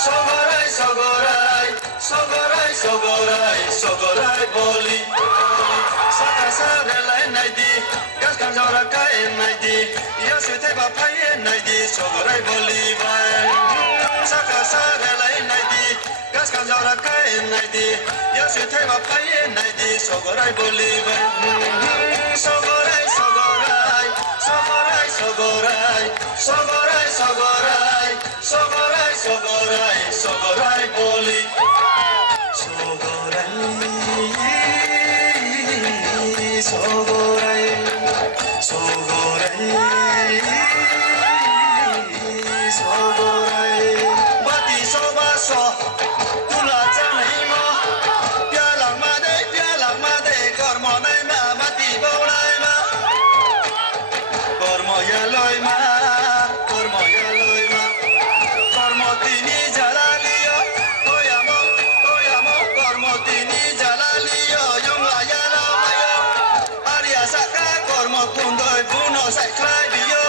Sogorai, sogorai, sogorai, sogorai, sogorai boli. Saka sare lai nai di, gas kan jora kai nai di, yasu te ba pai nai di, sogorai boli bai. Saka sare lai nai di, gas kan jora kai nai di, yasu te ba pai nai di, sogorai boli bai. Sogorai, sogorai, sogorai, sogorai, sogorai, sogorai, sogorai, sogorai, sogorai boli. Sogorai, sogorai, sogorai, sogorai. Bati soba so, tula janai mo. Pialang made, kormo nai ma, bati bolai ma. Kormo ya loi ma, kormo ya loi ma. Kormo tini jalaliyo, oyamo, kormo tini jalaliyo, yung la ya la mayo. Arya saka kormo kundoi buno sai klai biyo.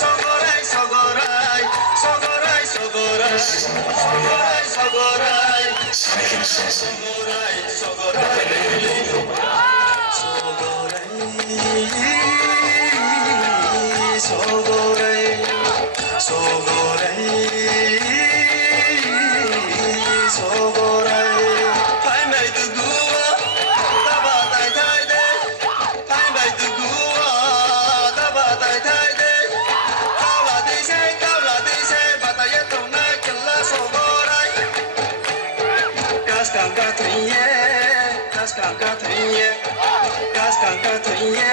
Sogorai, sogorai, sogorai, sogorai, sogorai, sogorai, sogorai, sogorai, sogorai, sogorai, sogorai. Pai mai tu gua, taba tai tai de. Pai mai tu gua, taba tai tai de. Cao la đi xe, batalla tung nai kella sogorai. Gas kan ka thuye, gas kan ka thuye, gas kan ka thuye,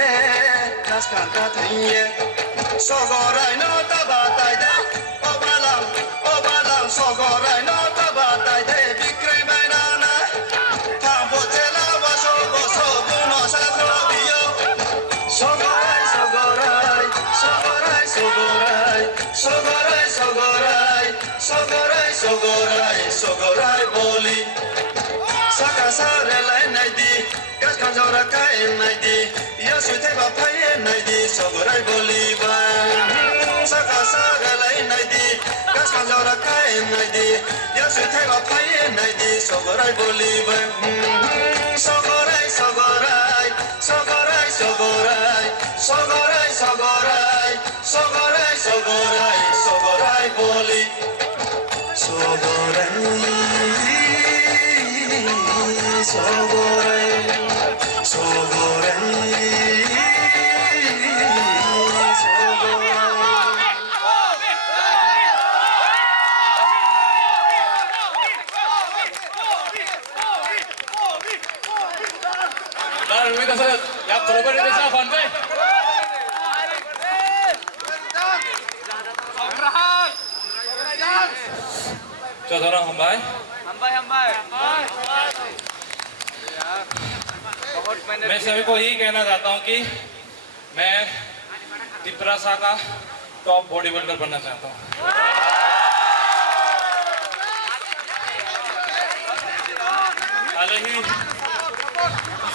gas kan ka thuye. Sogorai no taba tai de, obalang sogorai no taba tai de, bikrai mai na na. Thambo chela wa so buno sa biyo. Sogorai, sogorai, sogorai, sogorai, sogorai, sogorai, sogorai, sogorai, sogorai boli. Saka sare lai nai di, gas kan jora kai nai di, yasu te ba pai nai di, sogorai boli bai. Saka sare lai nai di, gas kan jora kai nai di, yasu te ba pai nai di, sogorai boli bai. Sogorai, sogorai, sogorai, sogorai, sogorai, sogorai, sogorai, sogorai, sogorai boli. Sogorai, sogorai, sogorai, sogorai. Lalu kita saja, ya terus kita safan deh. Coba orang hambai. मैं सभी को यही कहना चाहता हूँ कि मैं तिपरासा का टॉप बॉडी बिल्डर बनना चाहता हूँ। हाल ही इस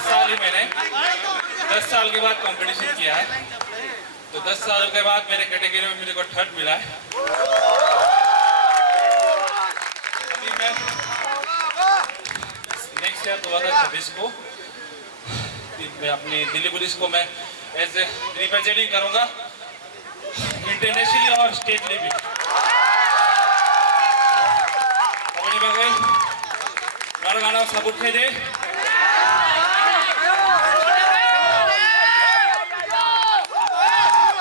साल ही मैंने 10 साल के बाद कंपटीशन किया है, तो 10 साल के बाद मेरे कैटेगरी में मेरे को थर्ड मिला है। अभी मैं नेक्स्ट ईयर 2026 को मैं अपनी दिल्ली पुलिस को मैं एज ए रिप्रेजेंटिंग करूंगा इंटरनेशनली और स्टेटली भी। अपनी बात है, गाना सपोर्ट खे दे।